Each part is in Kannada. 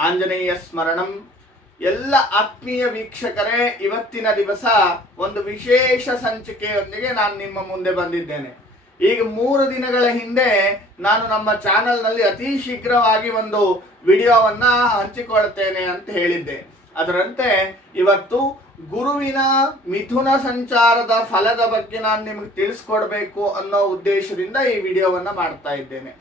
ಆಂಜನೇಯ ಸ್ಮರಣಂ. ಎಲ್ಲ ಆತ್ಮೀಯ ವೀಕ್ಷಕರೇ, ಇವತ್ತಿನ ದಿವಸ ಒಂದು ವಿಶೇಷ ಸಂಚಿಕೆಯೊಂದಿಗೆ ನಾನು ನಿಮ್ಮ ಮುಂದೆ ಬಂದಿದ್ದೇನೆ. ಈಗ ಮೂರು ದಿನಗಳ ಹಿಂದೆ ನಾನು ನಮ್ಮ ಚಾನೆಲ್ನಲ್ಲಿ ಅತಿ ಶೀಘ್ರವಾಗಿ ಒಂದು ವಿಡಿಯೋವನ್ನ ಹಂಚಿಕೊಳ್ತೇನೆ ಅಂತ ಹೇಳಿದ್ದೆ. ಅದರಂತೆ ಇವತ್ತು ಗುರುವಿನ ಮಿಥುನ ಸಂಚಾರದ ಫಲದ ಬಗ್ಗೆ ನಾನು ನಿಮಗೆ ತಿಳಿಸ್ಕೊಡ್ಬೇಕು ಅನ್ನೋ ಉದ್ದೇಶದಿಂದ ಈ ವಿಡಿಯೋವನ್ನ ಮಾಡ್ತಾ ಇದ್ದೇನೆ.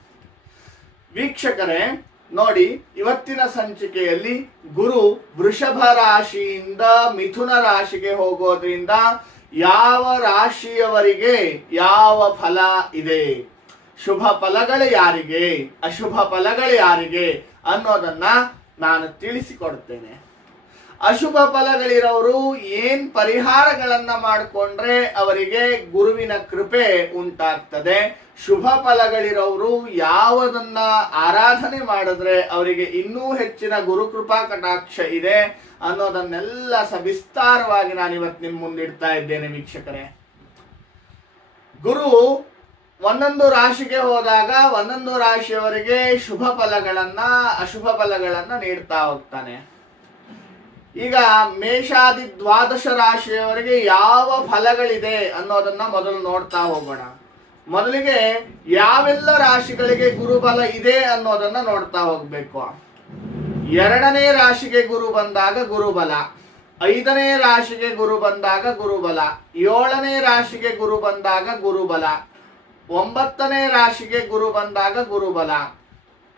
ವೀಕ್ಷಕರೇ ನೋಡಿ, ಇವತ್ತಿನ ಸಂಚಿಕೆಯಲ್ಲಿ ಗುರು ವೃಷಭ ರಾಶಿಯಿಂದ ಮಿಥುನ ರಾಶಿಗೆ ಹೋಗೋದ್ರಿಂದ ಯಾವ ರಾಶಿಯವರಿಗೆ ಯಾವ ಫಲ ಇದೆ? ಶುಭ ಫಲಗಳು ಯಾರಿಗೆ? ಅಶುಭ ಫಲಗಳು ಯಾರಿಗೆ ಅನ್ನೋದನ್ನ ನಾನು ತಿಳಿಸಿಕೊಡ್ತೇನೆ ಅಶುಭ ಫಲಗಳಿರೋರು ಏನ್ ಪರಿಹಾರಗಳನ್ನ ಮಾಡಿಕೊಂಡ್ರೆ ಅವರಿಗೆ ಗುರುವಿನ ಕೃಪೆ ಉಂಟಾಗ್ತದೆ. ಶುಭ ಫಲಗಳಿರೋರು ಯಾವುದನ್ನ ಆರಾಧನೆ ಮಾಡಿದ್ರೆ ಅವರಿಗೆ ಇನ್ನೂ ಹೆಚ್ಚಿನ ಗುರುಕೃಪಾ ಕಟಾಕ್ಷ ಇದೆ ಅನ್ನೋದನ್ನೆಲ್ಲ ಸವಿಸ್ತಾರವಾಗಿ ನಾನು ಇವತ್ತು ನಿಮ್ಮ ಮುಂದಿಡ್ತಾ ಇದ್ದೇನೆ ವೀಕ್ಷಕರೇ. ಗುರು, ಒಂದೊಂದು ರಾಶಿಗೆ ಹೋದಾಗ ಒಂದೊಂದು ರಾಶಿಯವರಿಗೆ ಶುಭ ಫಲಗಳನ್ನ, ಅಶುಭ ಫಲಗಳನ್ನ ನೀಡ್ತಾ ಹೋಗ್ತಾನೆ. ಈಗ ಮೇಷಾದಿ ದ್ವಾದಶ ರಾಶಿಯವರಿಗೆ ಯಾವ ಫಲಗಳಿದೆ ಅನ್ನೋದನ್ನ ಮೊದಲು ನೋಡ್ತಾ ಹೋಗೋಣ. ಮೊದಲಿಗೆ ಯಾವೆಲ್ಲ ರಾಶಿಗಳಿಗೆ ಗುರುಬಲ ಇದೆ ಅನ್ನೋದನ್ನ ನೋಡ್ತಾ ಹೋಗ್ಬೇಕು. ಎರಡನೇ ರಾಶಿಗೆ ಗುರು ಬಂದಾಗ ಗುರುಬಲ, ಐದನೇ ರಾಶಿಗೆ ಗುರು ಬಂದಾಗ ಗುರುಬಲ, ಏಳನೇ ರಾಶಿಗೆ ಗುರು ಬಂದಾಗ ಗುರುಬಲ, ಒಂಬತ್ತನೇ ರಾಶಿಗೆ ಗುರು ಬಂದಾಗ ಗುರುಬಲ,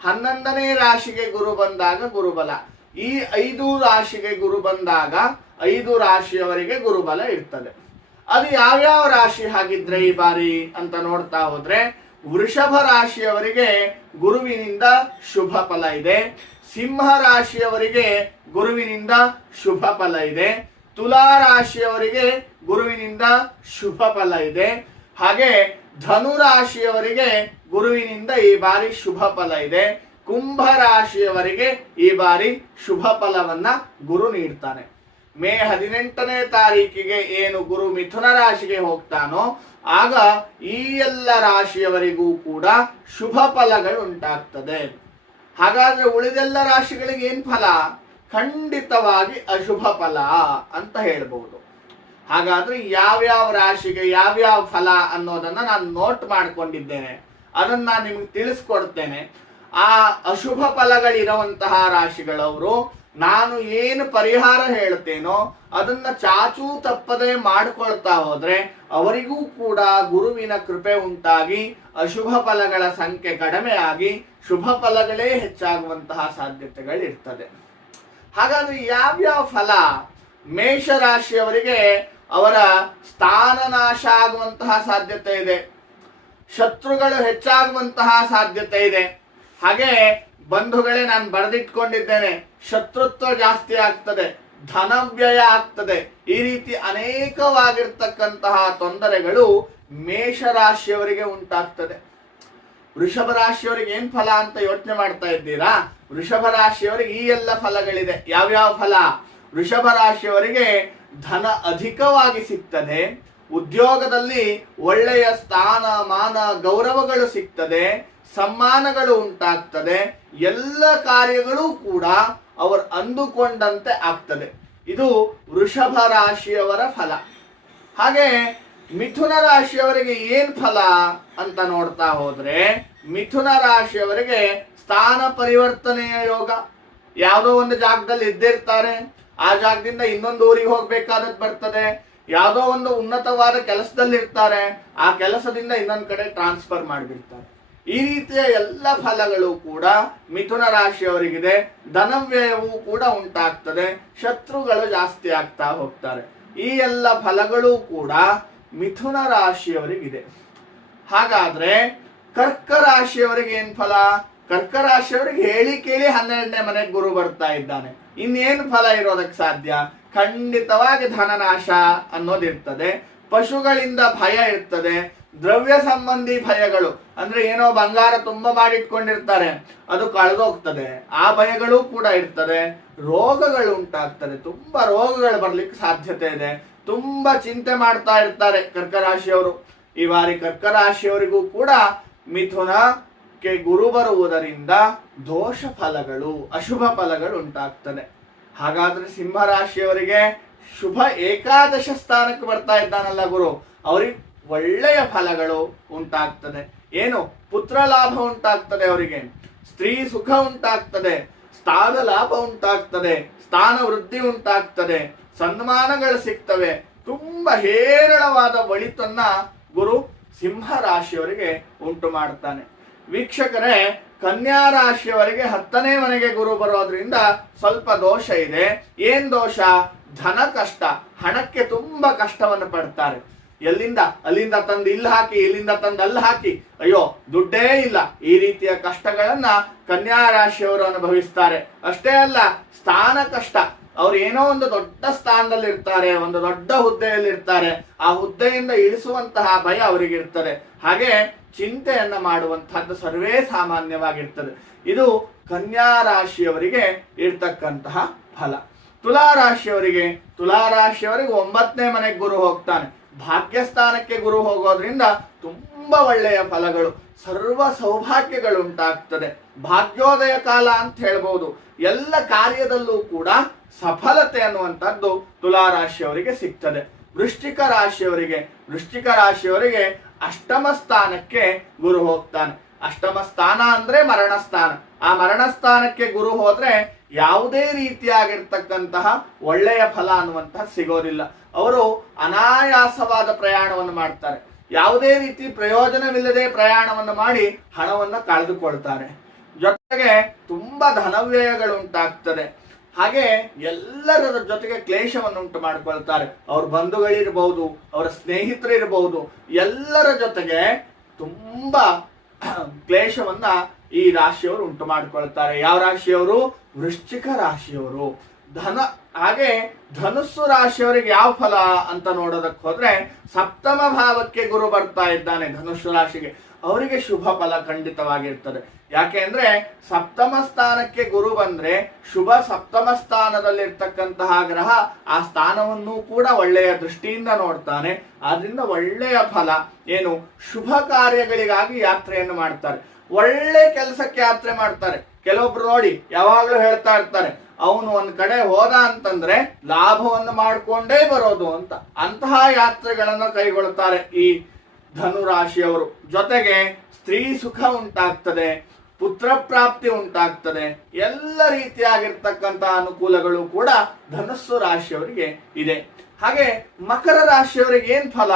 ಹನ್ನೊಂದನೇ ರಾಶಿಗೆ ಗುರು ಬಂದಾಗ ಗುರುಬಲ. ಈ ಐದು ರಾಶಿಗೆ ಗುರು ಬಂದಾಗ ಐದು ರಾಶಿಯವರಿಗೆ ಗುರುಬಲ ಇರ್ತದೆ. ಅದು ಯಾವ್ಯಾವ ರಾಶಿ ಹಾಗಿದ್ರೆ ಈ ಬಾರಿ ಅಂತ ನೋಡ್ತಾ ಹೋದ್ರೆ ವೃಷಭ ರಾಶಿಯವರಿಗೆ ಗುರುವಿನಿಂದ ಶುಭ ಫಲ ಇದೆ. ಸಿಂಹ ರಾಶಿಯವರಿಗೆ ಗುರುವಿನಿಂದ ಶುಭ ಫಲ ಇದೆ. ತುಲಾ ರಾಶಿಯವರಿಗೆ ಗುರುವಿನಿಂದ ಶುಭ ಫಲ ಇದೆ. ಹಾಗೆ ಧನು ರಾಶಿಯವರಿಗೆ ಗುರುವಿನಿಂದ ಈ ಬಾರಿ ಶುಭ ಫಲ ಇದೆ. ಕುಂಭ ರಾಶಿಯವರಿಗೆ ಈ ಬಾರಿ ಶುಭ ಫಲವನ್ನ ಗುರು ನೀಡ್ತಾನೆ. ಮೇ ಹದಿನೆಂಟನೇ ತಾರೀಕಿಗೆ ಏನು ಗುರು ಮಿಥುನ ರಾಶಿಗೆ ಹೋಗ್ತಾನೋ, ಆಗ ಈ ಎಲ್ಲ ರಾಶಿಯವರಿಗೂ ಕೂಡ ಶುಭ ಫಲಗಳು ಉಂಟಾಗ್ತದೆ. ಹಾಗಾದ್ರೆ ಉಳಿದೆಲ್ಲ ರಾಶಿಗಳಿಗೆ ಏನ್ ಫಲ? ಖಂಡಿತವಾಗಿ ಅಶುಭ ಫಲ ಅಂತ ಹೇಳ್ಬಹುದು ಹಾಗಾದ್ರೆ ಯಾವ್ಯಾವ ರಾಶಿಗೆ ಯಾವ್ಯಾವ ಫಲ ಅನ್ನೋದನ್ನ ನಾನು ನೋಟ್ ಮಾಡ್ಕೊಂಡಿದ್ದೇನೆ. ಅದನ್ನ ನಾನು ನಿಮ್ಗೆ ತಿಳಿಸ್ಕೊಡ್ತೇನೆ. ಆ ಅಶುಭ ಫಲಗಳಿರುವಂತಹ ರಾಶಿಗಳವರು, ನಾನು ಏನು ಪರಿಹಾರ ಹೇಳ್ತೇನೋ ಅದನ್ನ ಚಾಚೂ ತಪ್ಪದೆ ಮಾಡಿಕೊಳ್ತಾ ಹೋದ್ರೆ ಅವರಿಗೂ ಕೂಡ ಗುರುವಿನ ಕೃಪೆ ಉಂಟಾಗಿ ಅಶುಭ ಫಲಗಳ ಸಂಖ್ಯೆ ಕಡಿಮೆ ಆಗಿ ಶುಭ ಫಲಗಳೇ ಹೆಚ್ಚಾಗುವಂತಹ ಸಾಧ್ಯತೆಗಳಿರ್ತದೆ. ಹಾಗಾದ್ರೆ ಯಾವ್ಯಾವ ಫಲ ಮೇಷರಾಶಿಯವರಿಗೆ ಅವರ ಸ್ಥಾನ ನಾಶ ಆಗುವಂತಹ ಸಾಧ್ಯತೆ ಇದೆ? ಶತ್ರುಗಳು ಹೆಚ್ಚಾಗುವಂತಹ ಸಾಧ್ಯತೆ ಇದೆ. ಹಾಗೆ ಬಂಧುಗಳೇ ನಾನು ಬರೆದಿಟ್ಕೊಂಡಿದ್ದೇನೆ. ಶತ್ರುತ್ವ ಜಾಸ್ತಿ ಆಗ್ತದೆ, ಧನವ್ಯಯ ಆಗ್ತದೆ. ಈ ರೀತಿ ಅನೇಕವಾಗಿರ್ತಕ್ಕಂತಹ ತೊಂದರೆಗಳು ಮೇಷರಾಶಿಯವರಿಗೆ ಉಂಟಾಗ್ತದೆ. ವೃಷಭ ರಾಶಿಯವರಿಗೆ ಏನ್ ಫಲ ಅಂತ ಯೋಚನೆ ಮಾಡ್ತಾ ಇದ್ದೀರಾ? ವೃಷಭ ರಾಶಿಯವರಿಗೆ ಈ ಎಲ್ಲ ಫಲಗಳಿದೆ. ಯಾವ್ಯಾವ ಫಲ? ವೃಷಭ ರಾಶಿಯವರಿಗೆ ಧನ ಅಧಿಕವಾಗಿ ಸಿಗ್ತದೆ. ಉದ್ಯೋಗದಲ್ಲಿ ಒಳ್ಳೆಯ ಸ್ಥಾನ, ಮಾನ, ಗೌರವಗಳು ಸಿಗ್ತದೆ. ಸಮ್ಮಾನಗಳು ಉಂಟಾಗ್ತದೆ, ಎಲ್ಲ ಕಾರ್ಯಗಳು ಕೂಡ ಅವರು ಅಂದುಕೊಂಡಂತೆ ಆಗ್ತದೆ. ಇದು ವೃಷಭ ರಾಶಿಯವರ ಫಲ. ಹಾಗೆ ಮಿಥುನ ರಾಶಿಯವರಿಗೆ ಏನ್ ಫಲ ಅಂತ ನೋಡ್ತಾ ಹೋದ್ರೆ, ಮಿಥುನ ರಾಶಿಯವರಿಗೆ ಸ್ಥಾನ ಪರಿವರ್ತನೆಯ ಯೋಗ. ಯಾವುದೋ ಒಂದು ಜಾಗದಲ್ಲಿ ಇದ್ದಿರ್ತಾರೆ, ಆ ಜಾಗದಿಂದ ಇನ್ನೊಂದು ಊರಿಗೆ ಹೋಗ್ಬೇಕಾದದ್ ಬರ್ತದೆ. ಯಾವುದೋ ಒಂದು ಉನ್ನತವಾದ ಕೆಲಸದಲ್ಲಿ ಇರ್ತಾರೆ ಆ ಕೆಲಸದಿಂದ ಇನ್ನೊಂದು ಕಡೆ ಟ್ರಾನ್ಸ್ಫರ್ ಮಾಡಿಬಿಡ್ತಾರೆ. ಈ ರೀತಿಯ ಎಲ್ಲ ಫಲಗಳು ಕೂಡ ಮಿಥುನ ರಾಶಿಯವರಿಗಿದೆ. ಧನವ್ಯಯವೂ ಕೂಡ ಉಂಟಾಗ್ತದೆ. ಶತ್ರುಗಳು ಜಾಸ್ತಿ ಆಗ್ತಾ ಹೋಗ್ತಾರೆ. ಈ ಎಲ್ಲ ಫಲಗಳು ಕೂಡ ಮಿಥುನ ರಾಶಿಯವರಿಗಿದೆ. ಹಾಗಾದ್ರೆ ಕರ್ಕ ರಾಶಿಯವರಿಗೆ ಏನ್ ಫಲ? ಕರ್ಕ ರಾಶಿಯವರಿಗೆ ಹೇಳಿ ಕೇಳಿ ಹನ್ನೆರಡನೇ ಮನೆಗೆ ಗುರು ಬರ್ತಾ ಇದ್ದಾನೆ. ಇನ್ನೇನು ಫಲ ಇರೋದಕ್ಕೆ ಸಾಧ್ಯ? ಖಂಡಿತವಾಗಿ ಧನನಾಶ ಅನ್ನೋದಿರ್ತದೆ. ಪಶುಗಳಿಂದ ಭಯ ಇರ್ತದೆ. ದ್ರವ್ಯ ಸಂಬಂಧಿ ಭಯಗಳು. ಅಂದ್ರೆ ಏನೋ ಬಂಗಾರ ತುಂಬ ಮಾಡಿಟ್ಕೊಂಡಿರ್ತಾರೆ. ಅದು ಕಳೆದೋಗ್ತದೆ. ಆ ಭಯಗಳು ಕೂಡ ಇರ್ತದೆ. ರೋಗಗಳು ಉಂಟಾಗ್ತದೆ. ತುಂಬಾ ರೋಗಗಳು ಬರ್ಲಿಕ್ಕೆ ಸಾಧ್ಯತೆ ಇದೆ. ತುಂಬಾ ಚಿಂತೆ ಮಾಡ್ತಾ ಇರ್ತಾರೆ ಕರ್ಕ ರಾಶಿಯವರು ಈ ಬಾರಿ ಕರ್ಕ ರಾಶಿಯವರಿಗೂ ಕೂಡ ಮಿಥುನ ಸ್ಥಾನಕ್ಕೆ ಗುರು ಬರುವುದರಿಂದ ದೋಷ ಫಲಗಳು, ಅಶುಭ ಫಲಗಳು ಉಂಟಾಗ್ತದೆ. ಹಾಗಾದ್ರೆ ಸಿಂಹರಾಶಿಯವರಿಗೆ ಶುಭ ಏಕಾದಶ ಸ್ಥಾನಕ್ಕೆ ಬರ್ತಾ ಇದ್ದಾನಲ್ಲ ಗುರು. ಅವ್ರಿಗೆ ಒಳ್ಳೆಯ ಫಲಗಳು ಉಂಟಾಗ್ತದೆ. ಏನು? ಪುತ್ರ ಲಾಭ ಉಂಟಾಗ್ತದೆ ಅವರಿಗೆ. ಸ್ತ್ರೀ ಸುಖ ಉಂಟಾಗ್ತದೆ. ಸ್ಥಾನ ಲಾಭ ಉಂಟಾಗ್ತದೆ. ಸ್ಥಾನ ವೃದ್ಧಿ ಉಂಟಾಗ್ತದೆ. ಸನ್ಮಾನಗಳು ಸಿಗ್ತವೆ. ತುಂಬಾ ಹೇರಳವಾದ ಒಳಿತನ್ನ ಗುರು ಸಿಂಹ ರಾಶಿಯವರಿಗೆ ಉಂಟು ಮಾಡ್ತಾನೆ. ವೀಕ್ಷಕರೇ ಕನ್ಯಾ ರಾಶಿಯವರಿಗೆ ಹತ್ತನೇ ಮನೆಗೆ ಗುರು ಬರೋದ್ರಿಂದ ಸ್ವಲ್ಪ ದೋಷ ಇದೆ. ಏನ್ ದೋಷ? ಧನ ಕಷ್ಟ. ಹಣಕ್ಕೆ ತುಂಬಾ ಕಷ್ಟವನ್ನು ಪಡ್ತಾರೆ. ಎಲ್ಲಿಂದ? ಅಲ್ಲಿಂದ ತಂದು ಇಲ್ಲಿ ಹಾಕಿ, ಇಲ್ಲಿಂದ ತಂದು ಅಲ್ಲಿ ಹಾಕಿ. ಅಯ್ಯೋ, ದುಡ್ಡೇ ಇಲ್ಲ. ಈ ರೀತಿಯ ಕಷ್ಟಗಳನ್ನ ಕನ್ಯಾ ರಾಶಿಯವರು ಅನುಭವಿಸ್ತಾರೆ. ಅಷ್ಟೇ ಅಲ್ಲ, ಸ್ಥಾನ ಕಷ್ಟ. ಅವ್ರು ಏನೋ ಒಂದು ದೊಡ್ಡ ಸ್ಥಾನದಲ್ಲಿ ಇರ್ತಾರೆ ಒಂದು ದೊಡ್ಡ ಹುದ್ದೆಯಲ್ಲಿ ಇರ್ತಾರೆ ಆ ಹುದ್ದೆಯಿಂದ ಇಳಿಸುವಂತಹ ಭಯ ಅವರಿಗೆ ಇರ್ತದೆ ಹಾಗೆ ಚಿಂತೆಯನ್ನ ಮಾಡುವಂತಹದ್ದು ಸರ್ವೇ ಸಾಮಾನ್ಯವಾಗಿರ್ತದೆ. ಇದು ಕನ್ಯಾ ರಾಶಿಯವರಿಗೆ ಇರ್ತಕ್ಕಂತಹ ಫಲ. ತುಲಾ ರಾಶಿಯವರಿಗೆ ತುಲಾ ರಾಶಿಯವರಿಗೆ ಒಂಬತ್ತನೇ ಮನೆಗೆ ಗುರು ಹೋಗ್ತಾನೆ. ಭಾಗ್ಯಸ್ಥಾನಕ್ಕೆ ಗುರು ಹೋಗೋದ್ರಿಂದ ತುಂಬಾ ಒಳ್ಳೆಯ ಫಲಗಳು, ಸರ್ವ ಸೌಭಾಗ್ಯಗಳು ಉಂಟಾಗ್ತದೆ ಭಾಗ್ಯೋದಯ ಕಾಲ ಅಂತ ಹೇಳ್ಬೋದು. ಎಲ್ಲ ಕಾರ್ಯದಲ್ಲೂ ಕೂಡ ಸಫಲತೆ ಅನ್ನುವಂಥದ್ದು ತುಲಾರಾಶಿಯವರಿಗೆ ಸಿಗ್ತದೆ. ವೃಶ್ಚಿಕ ರಾಶಿಯವರಿಗೆ ವೃಶ್ಚಿಕ ರಾಶಿಯವರಿಗೆ ಅಷ್ಟಮ ಸ್ಥಾನಕ್ಕೆ ಗುರು ಹೋಗ್ತಾನೆ. ಅಷ್ಟಮ ಸ್ಥಾನ ಅಂದ್ರೆ ಮರಣ ಸ್ಥಾನ. ಆ ಮರಣ ಸ್ಥಾನಕ್ಕೆ ಗುರು ಹೋದ್ರೆ ಯಾವುದೇ ರೀತಿಯಾಗಿರ್ತಕ್ಕಂತಹ ಒಳ್ಳೆಯ ಫಲ ಅನ್ನುವಂತಹ ಸಿಗೋದಿಲ್ಲ. ಅವರು ಅನಾಯಾಸವಾದ ಪ್ರಯಾಣವನ್ನು ಮಾಡ್ತಾರೆ. ಯಾವುದೇ ರೀತಿ ಪ್ರಯೋಜನವಿಲ್ಲದೆ ಪ್ರಯಾಣವನ್ನು ಮಾಡಿ ಹಣವನ್ನು ಕಳೆದುಕೊಳ್ತಾರೆ. ಜೊತೆಗೆ ತುಂಬಾ ಧನವ್ಯಯಗಳು ಉಂಟಾಗ್ತದೆ ಹಾಗೆ ಎಲ್ಲರ ಜೊತೆಗೆ ಕ್ಲೇಶವನ್ನು ಉಂಟು ಮಾಡಿಕೊಳ್ತಾರೆ. ಅವ್ರ ಬಂಧುಗಳಿರ್ಬಹುದು ಅವರ ಸ್ನೇಹಿತರಿರ್ಬಹುದು ಎಲ್ಲರ ಜೊತೆಗೆ ತುಂಬಾ ಕ್ಲೇಶವನ್ನ ಈ ರಾಶಿಯವರು ಉಂಟು ಮಾಡಿಕೊಳ್ತಾರೆ ಯಾವ ರಾಶಿಯವರು? ವೃಶ್ಚಿಕ ರಾಶಿಯವರು. ಧನ, ಹಾಗೆ ಧನುಸ್ಸು ರಾಶಿಯವರಿಗೆ ಯಾವ ಫಲ ಅಂತ ನೋಡೋದಕ್ಕೆ ಹೋದ್ರೆ ಸಪ್ತಮ ಭಾವಕ್ಕೆ ಗುರು ಬರ್ತಾ ಇದ್ದಾನೆ ಧನುಸ್ಸು ರಾಶಿಗೆ. ಅವರಿಗೆ ಶುಭ ಫಲ ಖಂಡಿತವಾಗಿರ್ತದೆ. ಯಾಕೆ ಅಂದ್ರೆ ಸಪ್ತಮ ಸ್ಥಾನಕ್ಕೆ ಗುರು ಬಂದ್ರೆ ಶುಭ ಸಪ್ತಮ ಸ್ಥಾನದಲ್ಲಿರ್ತಕ್ಕಂತಹ ಗ್ರಹ ಆ ಸ್ಥಾನವನ್ನು ಕೂಡ ಒಳ್ಳೆಯ ದೃಷ್ಟಿಯಿಂದ ನೋಡ್ತಾನೆ. ಆದ್ರಿಂದ ಒಳ್ಳೆಯ ಫಲ, ಏನು, ಶುಭ ಕಾರ್ಯಗಳಿಗಾಗಿ ಯಾತ್ರೆಯನ್ನು ಮಾಡ್ತಾರೆ. ಒಳ್ಳೆ ಕೆಲಸಕ್ಕೆ ಯಾತ್ರೆ ಮಾಡ್ತಾರೆ. ಕೆಲವೊಬ್ರು ನೋಡಿ, ಯಾವಾಗ್ಲೂ ಹೇಳ್ತಾ ಇರ್ತಾರೆ, ಅವನು ಒಂದ್ ಕಡೆ ಹೋದ ಅಂತಂದ್ರೆ ಲಾಭವನ್ನು ಮಾಡ್ಕೊಂಡೇ ಬರೋದು ಅಂತ. ಅಂತಹ ಯಾತ್ರೆಗಳನ್ನು ಕೈಗೊಳ್ತಾರೆ ಈ ಧನುರಾಶಿಯವರು. ಜೊತೆಗೆ ಸ್ತ್ರೀ ಸುಖ ಉಂಟಾಗ್ತದೆ. ಪುತ್ರ ಪ್ರಾಪ್ತಿ ಉಂಟಾಗ್ತದೆ. ಎಲ್ಲ ರೀತಿಯಾಗಿರ್ತಕ್ಕಂತಹ ಅನುಕೂಲಗಳು ಕೂಡ ಧನಸ್ಸು ರಾಶಿಯವರಿಗೆ ಇದೆ. ಹಾಗೆ ಮಕರ ರಾಶಿಯವರಿಗೆ ಏನ್ ಫಲ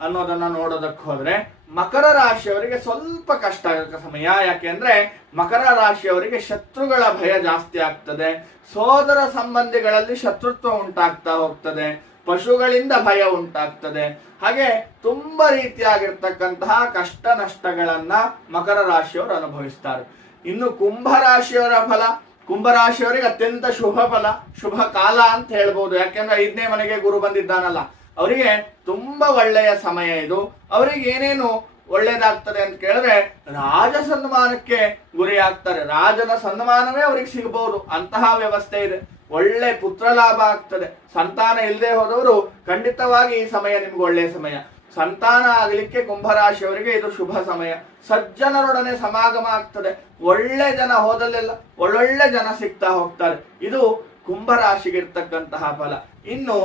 ಅನ್ನೋದನ್ನ ನೋಡೋದಕ್ಕೆ ಹೋದ್ರೆ, ಮಕರ ರಾಶಿಯವರಿಗೆ ಸ್ವಲ್ಪ ಕಷ್ಟ ಆಗಕ್ಕೆ ಸಮಯ. ಯಾಕೆಂದ್ರೆ ಮಕರ ರಾಶಿಯವರಿಗೆ ಶತ್ರುಗಳ ಭಯ ಜಾಸ್ತಿ ಆಗ್ತದೆ. ಸೋದರ ಸಂಬಂಧಿಗಳಲ್ಲಿ ಶತ್ರುತ್ವ ಉಂಟಾಗ್ತಾ ಹೋಗ್ತದೆ. ಪಶುಗಳಿಂದ ಭಯ ಉಂಟಾಗ್ತದೆ. ಹಾಗೆ ತುಂಬಾ ರೀತಿಯಾಗಿರ್ತಕ್ಕಂತಹ ಕಷ್ಟ ನಷ್ಟಗಳನ್ನ ಮಕರ ರಾಶಿಯವರು ಅನುಭವಿಸ್ತಾರೆ. ಇನ್ನು ಕುಂಭ ರಾಶಿಯವರ ಫಲ, ಕುಂಭ ರಾಶಿಯವರಿಗೆ ಅತ್ಯಂತ ಶುಭ ಫಲ, ಶುಭ ಕಾಲ ಅಂತ ಹೇಳ್ಬೋದು. ಯಾಕೆಂದ್ರೆ ಐದನೇ ಮನೆಗೆ ಗುರು ಬಂದಿದ್ದಾನಲ್ಲ. ಅವರಿಗೆ ತುಂಬಾ ಒಳ್ಳೆಯ ಸಮಯ ಇದು. ಅವರಿಗೆ ಏನೇನು ಒಳ್ಳೇದಾಗ್ತದೆ ಅಂತ ಕೇಳಿದ್ರೆ ರಾಜ ಸನ್ಮಾನಕ್ಕೆ ಗುರಿ ಆಗ್ತಾರೆ ರಾಜನ ಸನ್ಮಾನವೇ ಅವ್ರಿಗೆ ಸಿಗಬಹುದು ಅಂತಹ ವ್ಯವಸ್ಥೆ ಇದೆ. ಒಳ್ಳೆ ಪುತ್ರ ಲಾಭ ಆಗ್ತದೆ. ಸಂತಾನ ಇಲ್ಲದೆ ಹೋದವರು ಖಂಡಿತವಾಗಿ ಈ ಸಮಯ ನಿಮ್ಗೆ ಒಳ್ಳೆ ಸಮಯ. ಸಂತಾನ ಆಗಲಿಕ್ಕೆ ಕುಂಭರಾಶಿಯವರಿಗೆ ಇದು ಶುಭ ಸಮಯ. ಸಜ್ಜನರೊಡನೆ ಸಮಾಗಮ ಆಗ್ತದೆ. ಒಳ್ಳೆ ಜನ ಹೋದಲ್ಲೆಲ್ಲ ಒಳ್ಳೊಳ್ಳೆ ಜನ ಸಿಗ್ತಾ ಹೋಗ್ತಾರೆ. ಇದು ಕುಂಭರಾಶಿಗಿರ್ತಕ್ಕಂತಹ ಫಲ. ಇನ್ನು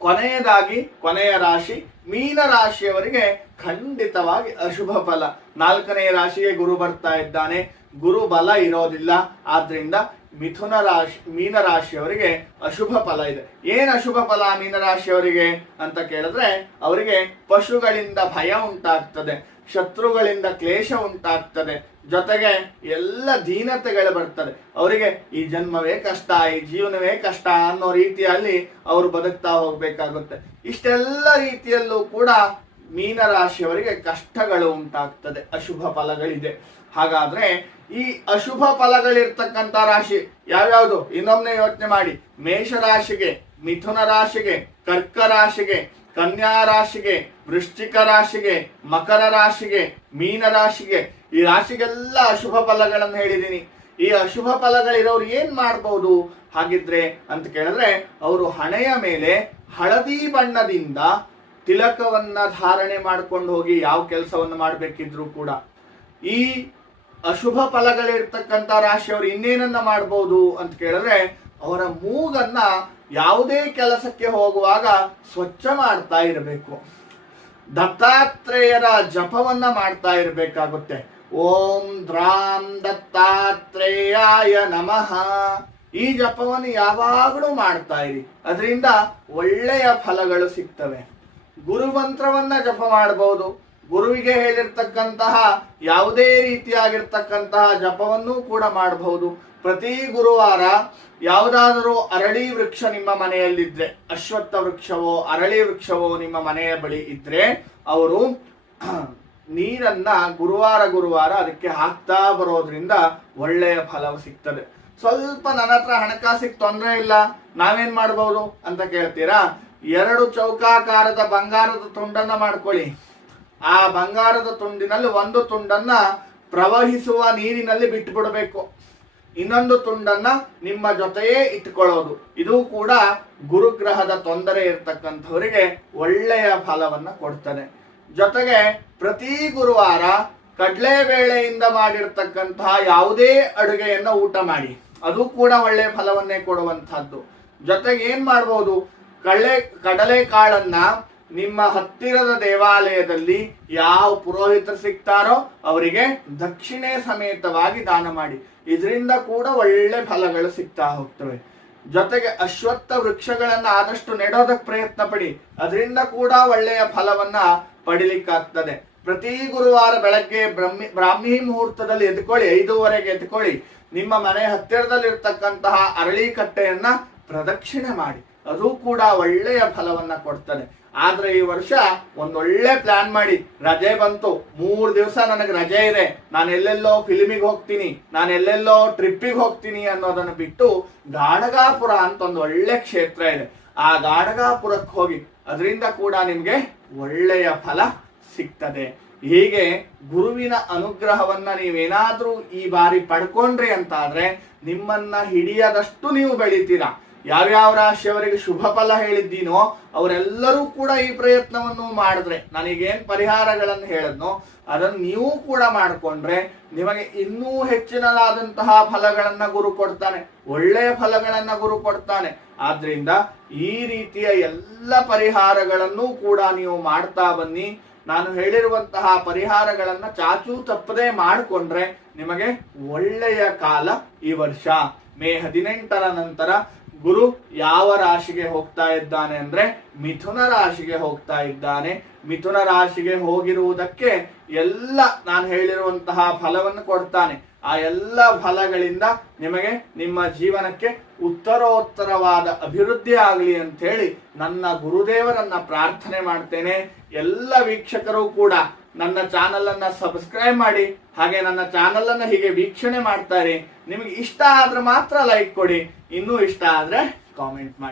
ಕೊನೆಯದಾಗಿ ಕೊನೆಯ ರಾಶಿ ಮೀನ ರಾಶಿಯವರಿಗೆ ಖಂಡಿತವಾಗಿ ಅಶುಭ ಫಲ. ನಾಲ್ಕನೆಯ ರಾಶಿಗೆ ಗುರು ಬರ್ತಾ ಇದ್ದಾನೆ. ಗುರು ಬಲ ಇರೋದಿಲ್ಲ. ಆದ್ರಿಂದ ಮಿಥುನ ರಾಶಿ, ಮೀನ ರಾಶಿಯವರಿಗೆ ಅಶುಭ ಫಲ ಇದೆ. ಏನ್ ಅಶುಭ ಫಲ ಮೀನ ರಾಶಿಯವರಿಗೆ ಅಂತ ಕೇಳಿದ್ರೆ ಅವರಿಗೆ ಪಶುಗಳಿಂದ ಭಯ ಉಂಟಾಗ್ತದೆ, ಶತ್ರುಗಳಿಂದ ಕ್ಲೇಶ ಉಂಟಾಗ್ತದೆ, ಜೊತೆಗೆ ಎಲ್ಲ ದೀನತೆಗಳು ಬರ್ತದೆ. ಅವರಿಗೆ ಈ ಜನ್ಮವೇ ಕಷ್ಟ, ಈ ಜೀವನವೇ ಕಷ್ಟ ಅನ್ನೋ ರೀತಿಯಲ್ಲಿ ಅವರು ಬದುಕ್ತಾ ಹೋಗ್ಬೇಕಾಗುತ್ತೆ. ಇಷ್ಟೆಲ್ಲ ರೀತಿಯಲ್ಲೂ ಕೂಡ ಮೀನರಾಶಿಯವರಿಗೆ ಕಷ್ಟಗಳು ಉಂಟಾಗ್ತದೆ, ಅಶುಭ ಫಲಗಳಿದೆ. ಹಾಗಾದ್ರೆ ಈ ಅಶುಭ ಫಲಗಳಿರ್ತಕ್ಕಂಥ ರಾಶಿ ಯಾವ್ಯಾವುದು? ಇನ್ನೊಮ್ಮೆ ಯೋಚನೆ ಮಾಡಿ. ಮೇಷ ರಾಶಿಗೆ, ಮಿಥುನ ರಾಶಿಗೆ, ಕರ್ಕ ರಾಶಿಗೆ, ಕನ್ಯಾ ರಾಶಿಗೆ, ವೃಶ್ಚಿಕ ರಾಶಿಗೆ, ಮಕರ ರಾಶಿಗೆ, ಮೀನ ರಾಶಿಗೆ ಈ ರಾಶಿಗೆಲ್ಲ ಅಶುಭ ಫಲಗಳನ್ನು ಹೇಳಿದ್ದೀನಿ ಈ ಅಶುಭ ಫಲಗಳಿರೋರು ಏನ್ ಮಾಡಬಹುದು ಹಾಗಿದ್ರೆ ಅಂತ ಕೇಳಿದ್ರೆ ಅವರು ಹಣೆಯ ಮೇಲೆ ಹಳದಿ ಬಣ್ಣದಿಂದ ತಿಲಕವನ್ನ ಧಾರಣೆ ಮಾಡ್ಕೊಂಡು ಹೋಗಿ ಯಾವ ಕೆಲಸವನ್ನು ಮಾಡಬೇಕಿದ್ರು ಕೂಡ ಈ ಅಶುಭ ಫಲಗಳಿರ್ತಕ್ಕಂಥ ರಾಶಿಯವರು ಇನ್ನೇನನ್ನ ಮಾಡ್ಬೋದು ಅಂತ ಕೇಳಿದ್ರೆ, ಅವರ ಮೂಗನ್ನ ಯಾವುದೇ ಕೆಲಸಕ್ಕೆ ಹೋಗುವಾಗ ಸ್ವಚ್ಛ ಮಾಡ್ತಾ ಇರಬೇಕು. ದತ್ತಾತ್ರೇಯರ ಜಪವನ್ನ ಮಾಡ್ತಾ ಇರಬೇಕಾಗುತ್ತೆ. ಓಂ ದ್ರಾಂ ದತ್ತಾತ್ರೇಯಾಯ ನಮಃ. ಈ ಜಪವನ್ನು ಯಾವಾಗಲೂ ಮಾಡ್ತಾ ಇರಿ. ಅದರಿಂದ ಒಳ್ಳೆಯ ಫಲಗಳು ಸಿಗ್ತವೆ. ಗುರುಮಂತ್ರವನ್ನ ಜಪ ಮಾಡಬಹುದು ಗುರುವಿಗೆ ಹೇಳಿರ್ತಕ್ಕಂತಹ ಯಾವುದೇ ರೀತಿಯಾಗಿರ್ತಕ್ಕಂತಹ ಜಪವನ್ನು ಕೂಡ ಮಾಡಬಹುದು. ಪ್ರತಿ ಗುರುವಾರ ಯಾವುದಾದರೂ ಅರಳಿ ವೃಕ್ಷ ನಿಮ್ಮ ಮನೆಯಲ್ಲಿದ್ರೆ, ಅಶ್ವತ್ಥ ವೃಕ್ಷವೋ, ಅರಳಿ ವೃಕ್ಷವೋ ನಿಮ್ಮ ಮನೆಯ ಬಳಿ ಇದ್ರೆ, ಅವರು ನೀರನ್ನ ಗುರುವಾರ ಗುರುವಾರ ಅದಕ್ಕೆ ಹಾಕ್ತಾ ಬರೋದ್ರಿಂದ ಒಳ್ಳೆಯ ಫಲವು ಸಿಗ್ತದೆ. ಸ್ವಲ್ಪ ನನ್ನ ಹತ್ರ ಹಣಕಾಸಿಗೆ ತೊಂದರೆ ಇಲ್ಲ, ನಾವೇನ್ ಮಾಡ್ಬೋದು ಅಂತ ಕೇಳ್ತೀರಾ? ಎರಡು ಚೌಕಾಕಾರದ ಬಂಗಾರದ ತುಂಡನ್ನ ಮಾಡ್ಕೊಳ್ಳಿ. ಆ ಬಂಗಾರದ ತುಂಡಿನಲ್ಲಿ ಒಂದು ತುಂಡನ್ನ ಪ್ರವಹಿಸುವ ನೀರಿನಲ್ಲಿ ಬಿಟ್ಟು ಬಿಡಬೇಕು ಇನ್ನೊಂದು ತುಂಡನ್ನ ನಿಮ್ಮ ಜೊತೆಯೇ ಇಟ್ಕೊಳ್ಳೋದು ಇದು ಕೂಡ ಗುರುಗ್ರಹದ ತೊಂದರೆ ಇರತಕ್ಕಂಥವರಿಗೆ ಒಳ್ಳೆಯ ಫಲವನ್ನ ಕೊಡ್ತಾನೆ ಜೊತೆಗೆ ಪ್ರತಿ ಗುರುವಾರ ಕಡಲೆಬೇಳೆಯಿಂದ ಮಾಡಿರ್ತಕ್ಕಂತಹ ಯಾವುದೇ ಅಡುಗೆಯನ್ನ ಊಟ ಮಾಡಿ. ಅದು ಕೂಡ ಒಳ್ಳೆಯ ಫಲವನ್ನೇ ಕೊಡುವಂತಹದ್ದು ಜೊತೆಗೆ ಏನ್ ಮಾಡ್ಬೋದು? ಕಡಲೆ ಕಡಲೆಕಾಳನ್ನ ನಿಮ್ಮ ಹತ್ತಿರದ ದೇವಾಲಯದಲ್ಲಿ ಯಾವ ಪುರೋಹಿತರು ಸಿಗ್ತಾರೋ ಅವರಿಗೆ ದಕ್ಷಿಣೆ ಸಮೇತವಾಗಿ ದಾನ ಮಾಡಿ. ಇದರಿಂದ ಕೂಡ ಒಳ್ಳೆ ಫಲಗಳು ಸಿಗ್ತಾ ಹೋಗ್ತವೆ. ಜೊತೆಗೆ ಅಶ್ವತ್ಥ ವೃಕ್ಷಗಳನ್ನ ಆದಷ್ಟು ನೆಡೋದಕ್ಕೆ ಪ್ರಯತ್ನ ಪಡಿ. ಅದರಿಂದ ಕೂಡ ಒಳ್ಳೆಯ ಫಲವನ್ನ ಪಡಿಲಿಕ್ಕಾಗ್ತದೆ. ಪ್ರತಿ ಗುರುವಾರ ಬೆಳಗ್ಗೆ ಬ್ರಹ್ಮಿ, ಬ್ರಾಹ್ಮಿ ಮುಹೂರ್ತದಲ್ಲಿ ಎದ್ಕೊಳ್ಳಿ, ಐದೂವರೆಗೆ ಎದ್ಕೊಳ್ಳಿ. ನಿಮ್ಮ ಮನೆ ಹತ್ತಿರದಲ್ಲಿರ್ತಕ್ಕಂತಹ ಅರಳಿ ಕಟ್ಟೆಯನ್ನ ಪ್ರದಕ್ಷಿಣೆ ಮಾಡಿ. ಅದು ಕೂಡ ಒಳ್ಳೆಯ ಫಲವನ್ನ ಕೊಡ್ತದೆ. ಆದ್ರೆ ಈ ವರ್ಷ ಒಂದೊಳ್ಳೆ ಪ್ಲಾನ್ ಮಾಡಿ. ರಜೆ ಬಂತು. ಮೂರು ದಿವಸ ನನಗೆ ರಜೆ ಇದೆ. ನಾನು ಎಲ್ಲೆಲ್ಲೋ ಫಿಲ್ಮಿಗೆ ಹೋಗ್ತೀನಿ. ನಾನು ಎಲ್ಲೆಲ್ಲೋ ಟ್ರಿಪ್ಪಿಗೆ ಹೋಗ್ತೀನಿ ಅನ್ನೋದನ್ನು ಬಿಟ್ಟು ಗಾಡಗಾಪುರ ಅಂತ ಒಂದು ಒಳ್ಳೆ ಕ್ಷೇತ್ರ ಇದೆ. ಆ ಗಾಡಗಾಪುರಕ್ಕೆ ಹೋಗಿ ಅದರಿಂದ ಕೂಡ ನಿಮಗೆ ಒಳ್ಳೆಯ ಫಲ ಸಿಗ್ತದೆ. ಹೀಗೆ ಗುರುವಿನ ಅನುಗ್ರಹವನ್ನ ನೀವೇನಾದ್ರೂ ಈ ಬಾರಿ ಪಡ್ಕೊಂಡ್ರಿ ಅಂತಾದ್ರೆ ನಿಮ್ಮನ್ನ ಹಿಡಿಯದಷ್ಟು ನೀವು ಬೆಳಿತೀರಾ. ಯಾವ್ಯಾವ ರಾಶಿಯವರಿಗೆ ಶುಭ ಫಲ ಹೇಳಿದ್ದೀನೋ ಅವರೆಲ್ಲರೂ ಕೂಡ ಈ ಪ್ರಯತ್ನವನ್ನು ಮಾಡಿದ್ರೆ ನನಗೇನು ಪರಿಹಾರಗಳನ್ನು ಹೇಳದ್ನೋ ಅದನ್ನು ನೀವು ಕೂಡ ಮಾಡಿಕೊಂಡ್ರೆ ನಿಮಗೆ ಇನ್ನೂ ಹೆಚ್ಚಿನದಾದಂತಹ ಫಲಗಳನ್ನ ಗುರು ಕೊಡ್ತಾನೆ ಒಳ್ಳೆಯ ಫಲಗಳನ್ನ ಗುರು ಕೊಡ್ತಾನೆ. ಆದ್ರಿಂದ ಈ ರೀತಿಯ ಎಲ್ಲ ಪರಿಹಾರಗಳನ್ನು ಕೂಡ ನೀವು ಮಾಡ್ತಾ ಬನ್ನಿ. ನಾನು ಹೇಳಿರುವಂತಹ ಪರಿಹಾರಗಳನ್ನ ಚಾಚೂ ತಪ್ಪದೆ ಮಾಡಿಕೊಂಡ್ರೆ ನಿಮಗೆ ಒಳ್ಳೆಯ ಕಾಲ ಈ ವರ್ಷ. ಮೇ ಹದಿನೆಂಟರ ನಂತರ ಗುರು ಯಾವ ರಾಶಿಗೆ ಹೋಗ್ತಾ ಇದ್ದಾನೆ ಅಂದ್ರೆ ಮಿಥುನ ರಾಶಿಗೆ ಹೋಗ್ತಾ ಇದ್ದಾನೆ. ಮಿಥುನ ರಾಶಿಗೆ ಹೋಗಿರುವುದಕ್ಕೆ ಎಲ್ಲ ನಾನು ಹೇಳಿರುವಂತಹ ಫಲವನ್ನು ಕೊಡ್ತಾನೆ. ಆ ಎಲ್ಲ ಫಲಗಳಿಂದ ನಿಮಗೆ ನಿಮ್ಮ ಜೀವನಕ್ಕೆ ಉತ್ತರೋತ್ತರವಾದ ಅಭಿವೃದ್ಧಿ ಆಗಲಿ ಅಂತ ಹೇಳಿ ನನ್ನ ಗುರುದೇವರನ್ನ ಪ್ರಾರ್ಥನೆ ಮಾಡ್ತೇನೆ. ಎಲ್ಲ ವೀಕ್ಷಕರು ಕೂಡ ನನ್ನ ಚಾನಲ್ ಅನ್ನ ಸಬ್ಸ್ಕ್ರೈಬ್ ಮಾಡಿ, ಹಾಗೆ ನನ್ನ ಚಾನಲ್ ಅನ್ನ ಹೀಗೆ ವೀಕ್ಷಣೆ ಮಾಡ್ತಾರೆ. ನಿಮಗೆ ಇಷ್ಟ ಆದ್ರೆ ಮಾತ್ರ ಲೈಕ್ ಕೊಡಿ, ಇನ್ನೂ ಇಷ್ಟ ಆದ್ರೆ ಕಾಮೆಂಟ್ ಮಾಡಿ.